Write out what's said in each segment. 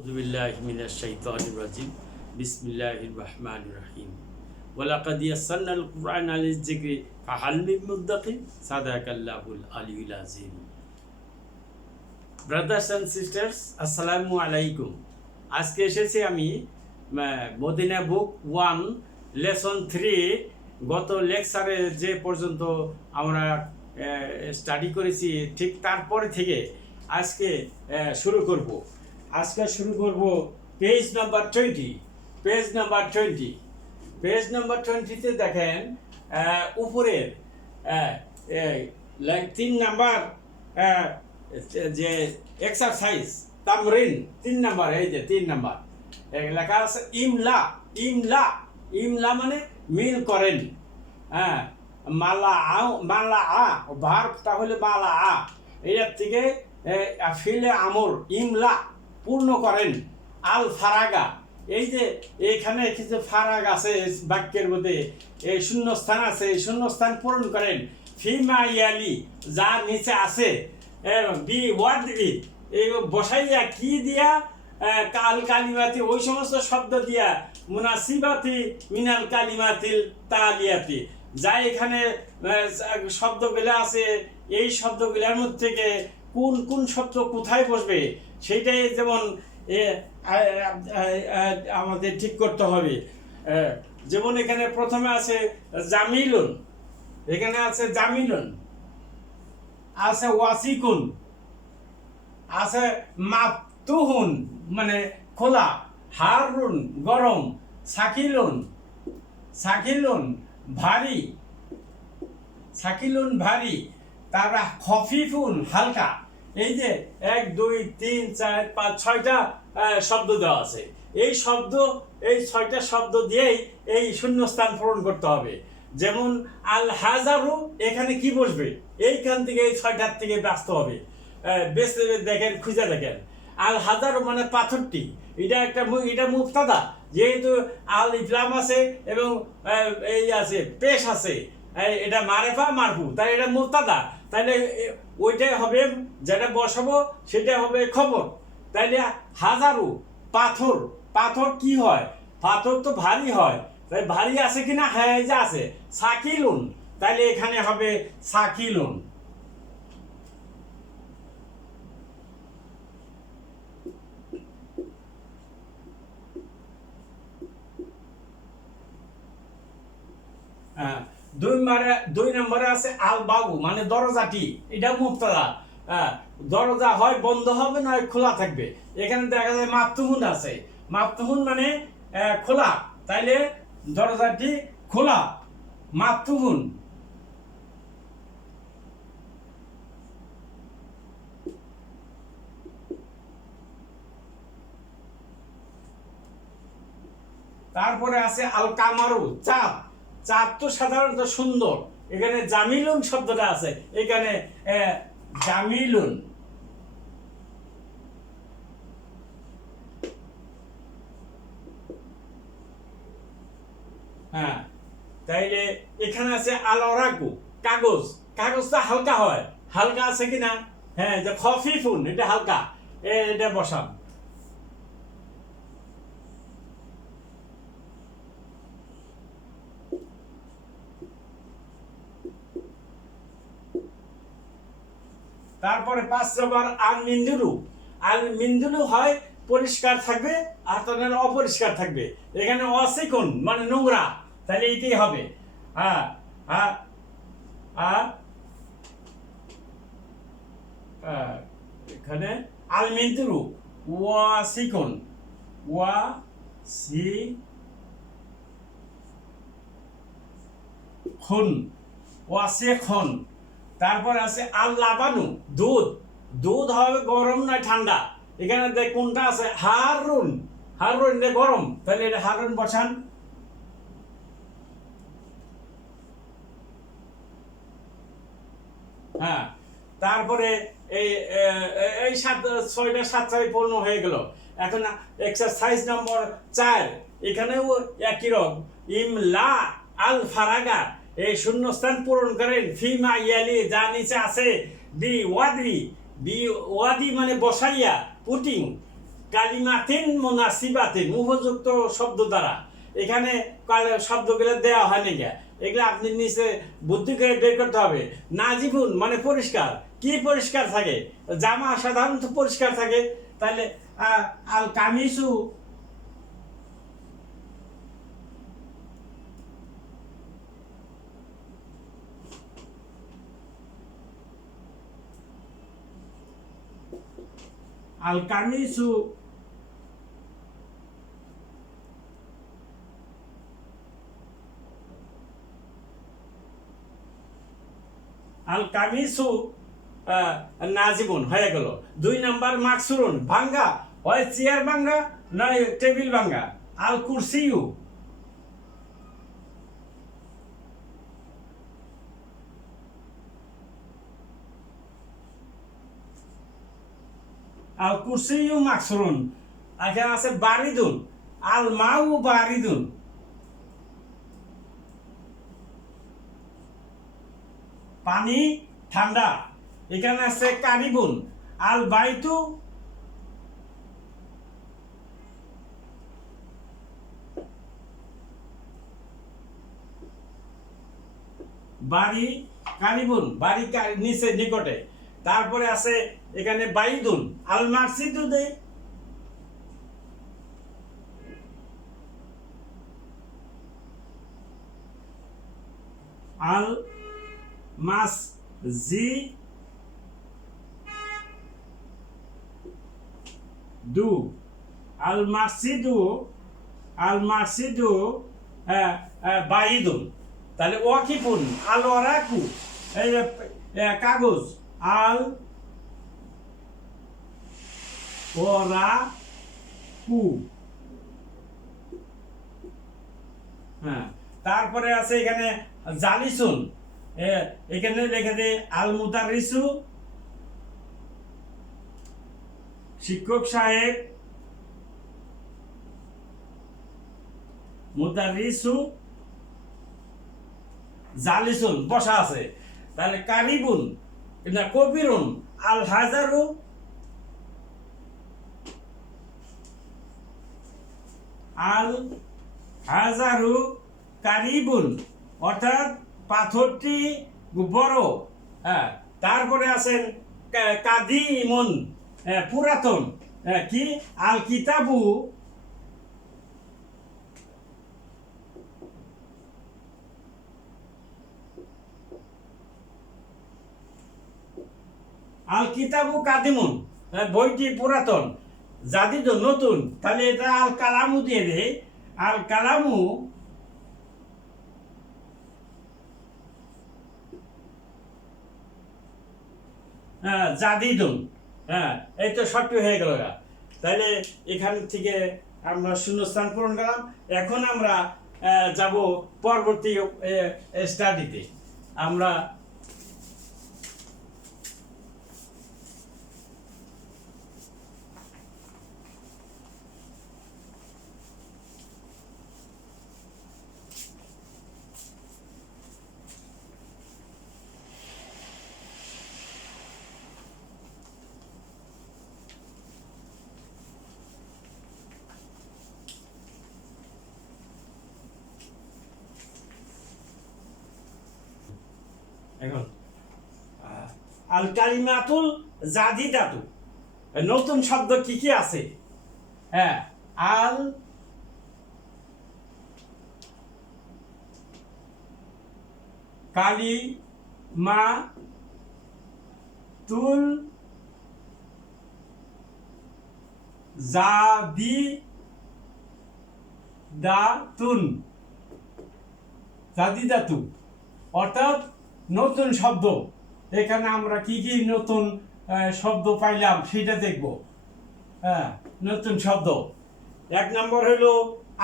बिस्मिल्लाहिर्रहमानिर्रहीम वलक़द यस्सरनल कुरआन लिज़्ज़िक्रि फ़हल मिन मुद्दक़िर सदक़ल्लाहुल अलियुल अज़ीम। Brothers and sisters, আসসালামু আলাইকুম। আজকে এসেছি আমি মদিনা বুক 1 লেসন 3 গত লেকচারে যে পর্যন্ত আমরা স্টাডি করেছি ঠিক তারপরে থেকে আজকে শুরু করব। Page number 20। পেজ নাম্বার 20তে দেখেন উপরের 3 নাম্বার যে এক্সারসাইজ তামরিন 3 নাম্বার, এই যে 3 নাম্বার লেখা আছে ইমলা মানে মিল করেন। মালা আ ভার্ব, তাহলে মালা আ এর থেকে ফিলে আমর ইমলা পূর্ণ করেন। আল ফারাগা, এই যে এখানে কিছু ফারাগ আছে বাক্যের মধ্যে, এই শূন্যস্থান আছে, এই শূন্যস্থান পূরণ করেন। ফিমা ইয়ালি, যা নিচে আছে, বি ওয়ার্ড এই বসাইয়া কি দিয়া কাল কালিমাতি, ওই সমস্ত শব্দ দিয়া মুনাসিবাতি মিনাল কালিমাতিল তালিয়াতি, যা এখানে শব্দগুলো আছে, এই শব্দগুলোর মধ্যে থেকে কোন কোন শব্দ কোথায় বসবে সেটাই যেমন আমাদের ঠিক করতে হবে। যেমন এখানে প্রথমে আছে জামিলুন, এখানে আছে জামিলুন, আছে ওয়াসিকুন, আছে মাফতুহুন মানে খোলা, হারুন গরম, সাকিলুন ভারী, তারপর খফিফুন হালকা। এই যে 1 2 3 4 5 6টা শব্দ দেওয়া আছে। এই 6টা শব্দ দিয়েই এই শূন্যস্থান পূরণ করতে হবে। যেমন আল হাজারু, এখানে কি বসবে, এইখান থেকে এই 6টার থেকে বাঁচতে হবে। বেসে দেখেন, খুঁজে দেখেন। আল হাজারু মানে পাথরটি, এটা মুবতাদা, যেহেতু আল ইফলাম আছে এবং এই আছে পেশ আছে, এটা মারেফা মারফু, তাই এটা মুবতাদা, তাইলে ওইটাই হবে, যেটা বসাবো সেটা হবে খবর। তাইলে হাজারু পাথর কি হয়, পাথর তো ভারী হয়, তাই ভারী আছে কিনা, হ্যাঁ এই যে আছে। সাকিলুন, তাইলে এখানে হবে সাকিলুন। দুই নম্বরে আছে আল বাবু মানে দরজাটি, এটা মুবতাদা। দরজা হয় বন্ধ হবে নয় খোলা থাকবে। এখানে দেখা যায় মাফতুহুন আছে, মাফতুহুন মানে খোলা, তাইলে দরজাটি খোলা মাফতুহুন। তারপরে আছে আল কামারু, চাঁদ তো সাধারণত সুন্দর, এখানে জামিলুন শব্দটা আছে, এখানে জামিলুন। তাইলে এখানে আছে আল ওরাকু, কাগজটা হালকা হয়, হালকা আছে কিনা, হ্যাঁ যে খফিফুন, এটা হালকা, এটা বসান। তারপরে 5 নম্বর আল মিন্দুলু হয় পরিষ্কার থাকবে, আর তাদের অপরিষ্কার থাকবে। এখানে অসিকুন মানে নোংরা, তাহলে এটাই হবে। এখানে আল মিন্দুলু ওয়াসিকুন, ওয়াসিকুন। তারপর আছে আল লাবানু, দুধ হবে গরম নয় ঠান্ডা। এখানে দেখ কোনটা আছে, হারুন গরম, তাহলে এটা হারুন বসান। তারপরে এই 6টাই পূর্ণ হয়ে গেল। এখন এক্সারসাইজ নম্বর 4, এখানেও একই রকম ইমলা আল ফারাগা, এই শূন্যস্থান পূরণ করেন। ফিমা ইয়ালি, যা নিচে আছে। বি ওয়াদি মানে বসাইয়া, পুটিং কালিমাতিন মুনাসিবাতিন উপযুক্ত শব্দ দ্বারা। এখানে শব্দগুলো দেওয়া হয়নি গা, এগুলো আপনি নিচে বুদ্ধি করে বের করতে হবে। নাজিবুন মানে পরিষ্কার, কি পরিষ্কার থাকে? জামা সাধারণত পরিষ্কার থাকে, তাহলে আল কামিসু আল কামিসু আল কামিসু নাজিবুন হয়ে গেল। 2 নাম্বার মাকসুরুন ভাঙ্গা, হয় চেয়ার ভাঙ্গা নয় টেবিল ভাঙ্গা। আল কুরসিউ আল কুরসিউ মাকসুরুন। এখানে আছে বারিদুন, আল মাউ বারিদুন, পানি ঠান্ডা। এখানে আছে কারিবুন, আল বাইতু বাড়ি, কারিবুন বাড়ি নিচে নিকটে। তারপরে আছে এখানে বাইদুন, আল মাসজিদু দে আল মাস জি দু, আল মাসজিদু বাইদুন। তাহলে ওয়াকিফুন, আল ওয়ারাকু এই কাগজ, আল ওয়ারাকু। হ্যাঁ, তারপরে আছে এখানে জালিসুন, এখানে লেখা দে আল মুদাররিসু শিক্ষক সাহেব, মুদাররিসু জালিসুন বসা আছে। তাহলে কারিবুন না কবিরুন, আল হাজারু আল হাজারু কারিবুন, অর্থাৎ পাথরটি বড়। হ্যাঁ, তারপরে আছেন কাদিমুন পুরাতন, কি? আল কিতাবু আল কিতাবু কাদিমুন বইটি পুরাতন, জাদিদুন নতুন। তাহলে এটা আল কালামু দিয়ে দে, আল কালামু জাদিদুন। হ্যাঁ, এই তো শর্ট হয়ে গেল। তাহলে এখান থেকে আমরা শূন্যস্থান পূরণ করলাম। এখন আমরা যাব পরবর্তী স্টাডিতে। আমরা এখন আল কালিমাতুল জাদিদাতু, নতুন শব্দ কি কি আছে? হ্যাঁ, আল কালিমাতুল জাদিদাতু অর্থাৎ নতুন শব্দ। এখানে আমরা কি কি নতুন শব্দ পাইলাম সেটা দেখব। হ্যাঁ, নতুন শব্দ 1 নম্বর হলো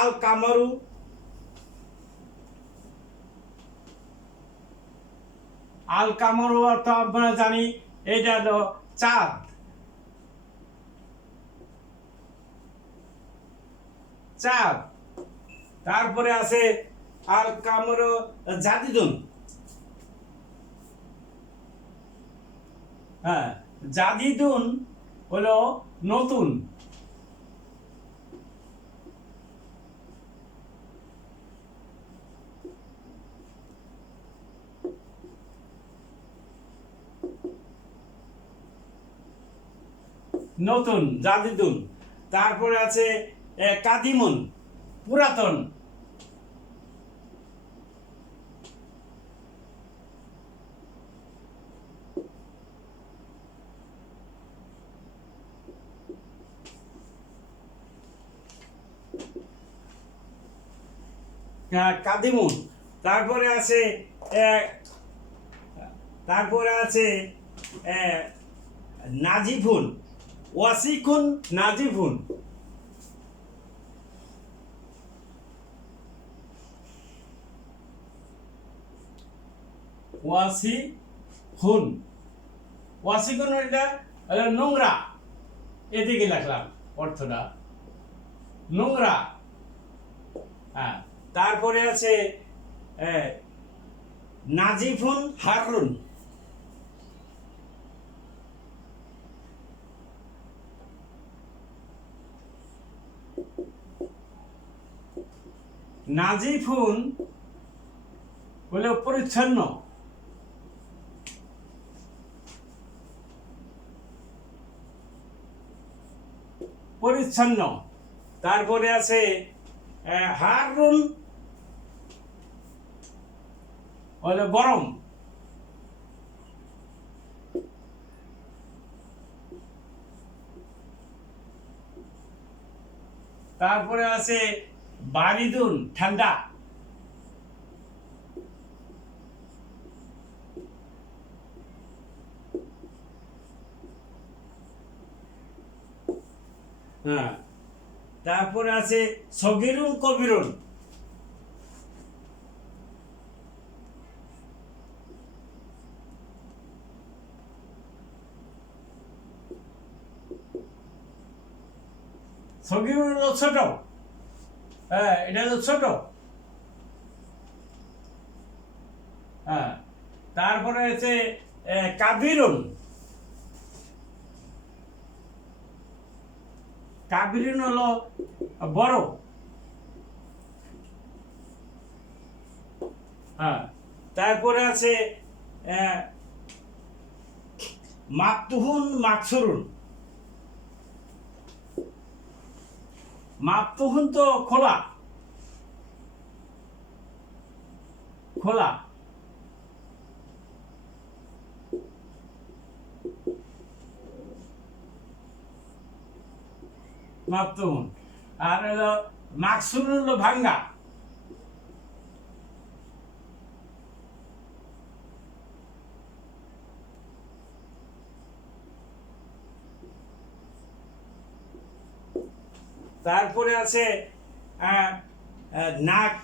আল কামারু, আল কামারু অর্থ আমরা জানি এটা হলো চাঁদ। চাঁদ। তারপরে আছে আল কামারু জাদিদুন, হ্যাঁ জাদিদুন হলো নতুন। নতুন, জাদিদুন। তারপরে আছে কাদিমুন, পুরাতন। কাদিমুন। তারপরে আছে নাজিফুন, ওয়াসিকুন, নাজিফুন। ওয়াসিকুন, ওয়াসিকুন এটা নোংরা, এদিকে লিখলাম অর্থটা, নোংরা। হ্যাঁ, তারপরে আছে নাজিফুন হারুন, নাজিফুন বলে পরিচ্ছন্ন, পরিচ্ছন্ন। তারপরে আছে হারুন বলে গরম। তারপরে আছে বারিদুন, ঠান্ডা। হ্যাঁ, তারপরে আছে সগিরুন, কবিরুন। সগিরুন হলো ছোট, হ্যাঁ এটা হলো ছোট। হ্যাঁ, তারপরে আছে কাবিরুন, কাবিরুন হলো বড়। হ্যাঁ, তারপরে আছে মাকতুহুন, মাকসুরুন। মাকতুহুন তো খোলা, খোলা। মাকতুহুন। আর হলো মাকসুরুন হলো ভাঙ্গা। তারপরে আছে নাক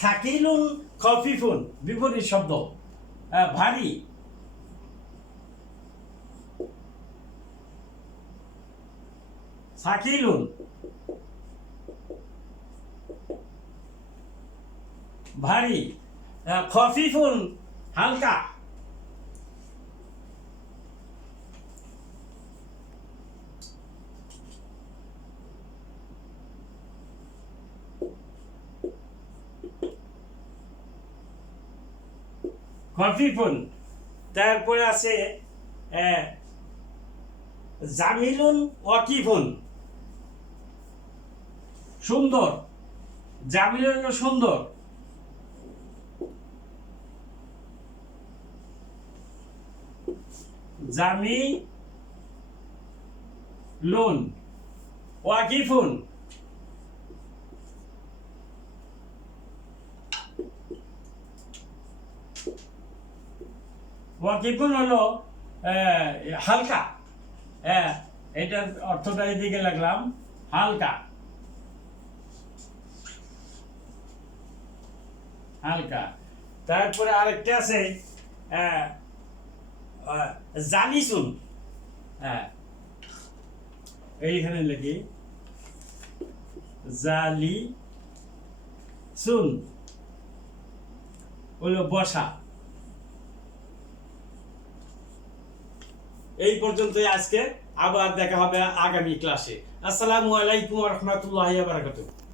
সাকিলুন, খফিফুন, বিপরীত শব্দ, ভারী। সাকিলুন ভারী, খফিফুন হালকা। খফিফুন। তারপরে আছে জামিলুন, ওয়াকিফুন, সুন্দর। জামিলুন হলো সুন্দর। জামিলুন, ওয়াকিফুন। ওয়াকিফুন হলো হালকা। এটার অর্থটা এদিকে লাগলাম, হালকা, হালকা। তারপরে আরেকটা আছে জালিসুন। এইখানে লিখি জালিসুন হলো বসা। এই পর্যন্তই আজকে, আবার দেখা হবে আগামী ক্লাসে। আসসালামু আলাইকুম ওয়া রাহমাতুল্লাহি ওয়া বারাকাতুহু।